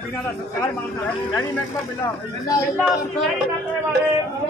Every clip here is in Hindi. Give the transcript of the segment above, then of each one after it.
बिना सरकार मानना है। बिना। बिना बिना वाले।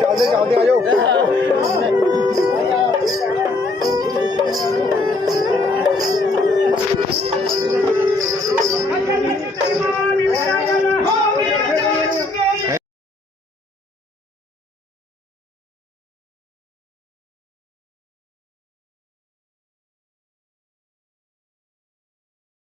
चलते चलते आ